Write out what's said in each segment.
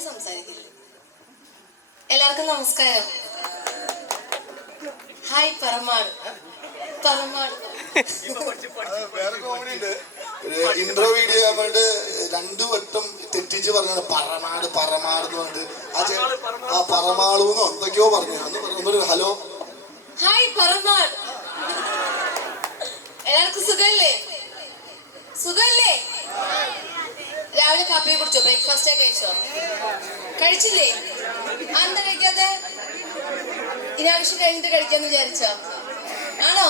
ഇനി സംസാരിക്കില്ല. എല്ലാവർക്കും നമസ്കാരം. ഹായ് പറമാട്. ഇൻട്രോ വീഡിയോ പറഞ്ഞിട്ട് 2 വട്ടം തെറ്റിച്ച് പറഞ്ഞത് പറമാട് എന്ന് പറഞ്ഞിട്ട് ആ പറമാളൂന്നോ എന്തൊക്കെയോ പറഞ്ഞു. ഒന്നൊരു ഹലോ. ഹായ് പറമാട്. എല്ലാവർക്കും സുഖല്ലേ? രാവിലെ കാപ്പി കുടിച്ചോ? ബ്രേക്ക്ഫാസ്റ്റ് കഴിച്ചോ? കഴിച്ചില്ലേ? എന്താ കഴിക്കാതെ? ഇനാവശ്യം കഴിഞ്ഞിട്ട് കഴിക്കാന്ന് വിചാരിച്ചോ? ആണോ?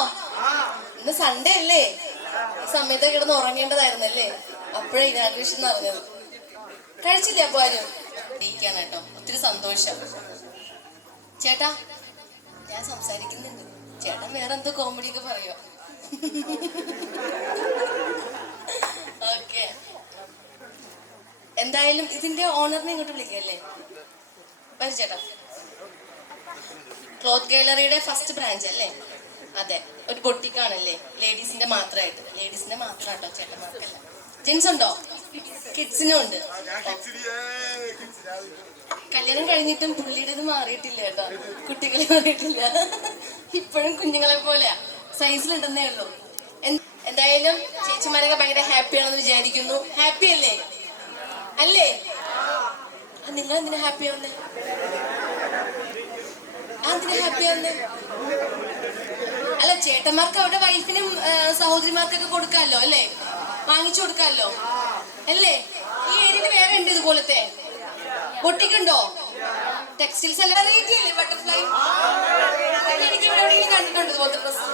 ഇന്ന് സൺഡേ അല്ലേ? ഈ സമയത്ത് കിടന്ന് ഉറങ്ങേണ്ടതായിരുന്നല്ലേ? അപ്പോഴേ ഇനാഗ്രേഷൻ എന്ന് പറഞ്ഞത്. കഴിച്ചില്ലേ അപ്പൊ ആരും? ഇരിക്കാണ് കേട്ടോ. ഒത്തിരി സന്തോഷം. ചേട്ടാ ഞാൻ സംസാരിക്കുന്നുണ്ട്. ചേട്ടൻ വേറെ എന്തോ കോമഡി ഒക്കെ പറയോ? ഓക്കെ, എന്തായാലും ഇതിന്റെ ഓണറിനെ ഇങ്ങോട്ട് വിളിക്കല്ലേ? വരൂ ചേട്ടാ. ക്ലോത്ത് ഗാലറിയുടെ ഫസ്റ്റ് ബ്രാഞ്ച് അല്ലേ? അതെ, ഒരു ബൊട്ടിക്കാണല്ലേ? ലേഡീസിന്റെ മാത്രമായിട്ട്. ലേഡീസിന്റെ മാത്രമാട്ടോ, ചേട്ടന്മാർക്കല്ല. ജെൻസ് ഉണ്ടോ? കിഡ്സിനും ഉണ്ട്. കല്യാണം കഴിഞ്ഞിട്ടും പുള്ളിയുടെ മാറിയിട്ടില്ല കേട്ടോ, കുട്ടികളെ മാറിയിട്ടില്ല. ഇപ്പോഴും കുഞ്ഞുങ്ങളെ പോലെയാ, സൈസിലുണ്ടെന്നേ ഉള്ളൂ. എന്തായാലും ചേച്ചിമാരൊക്കെ ഭയങ്കര ഹാപ്പിയാണെന്ന് വിചാരിക്കുന്നു. ഹാപ്പി അല്ലേ? നിങ്ങൾ എന്തിനാ ഹാപ്പി ആവുന്നേ? അല്ല, ചേട്ടന്മാർക്ക് അവരുടെ വൈഫിനും സഹോദരിമാർക്കൊക്കെ കൊടുക്കാമല്ലോ അല്ലേ? വാങ്ങിച്ചു കൊടുക്കാമല്ലോ അല്ലേ? ഈ ഏരിയയിൽ വേറെ ഉണ്ട് ഇതുപോലത്തെ ബൊട്ടിക്കുണ്ടോ? ടെക്സ്റ്റൈൽസ് അല്ല, വെറൈറ്റി അല്ലേ ബട്ടർഫ്ലൈ? എനിക്ക് ഇവിടെ എവിടെയെങ്കിലും കണ്ടിട്ടുണ്ട് ഇതുപോലത്തെ ഡ്രസ്?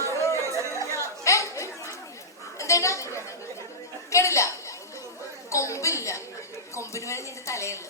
എന്താ കേട്ടില്ല? കൊമ്പില്ല. കൊമ്പിന് വരെ നിന്റെ തലയുള്ളു.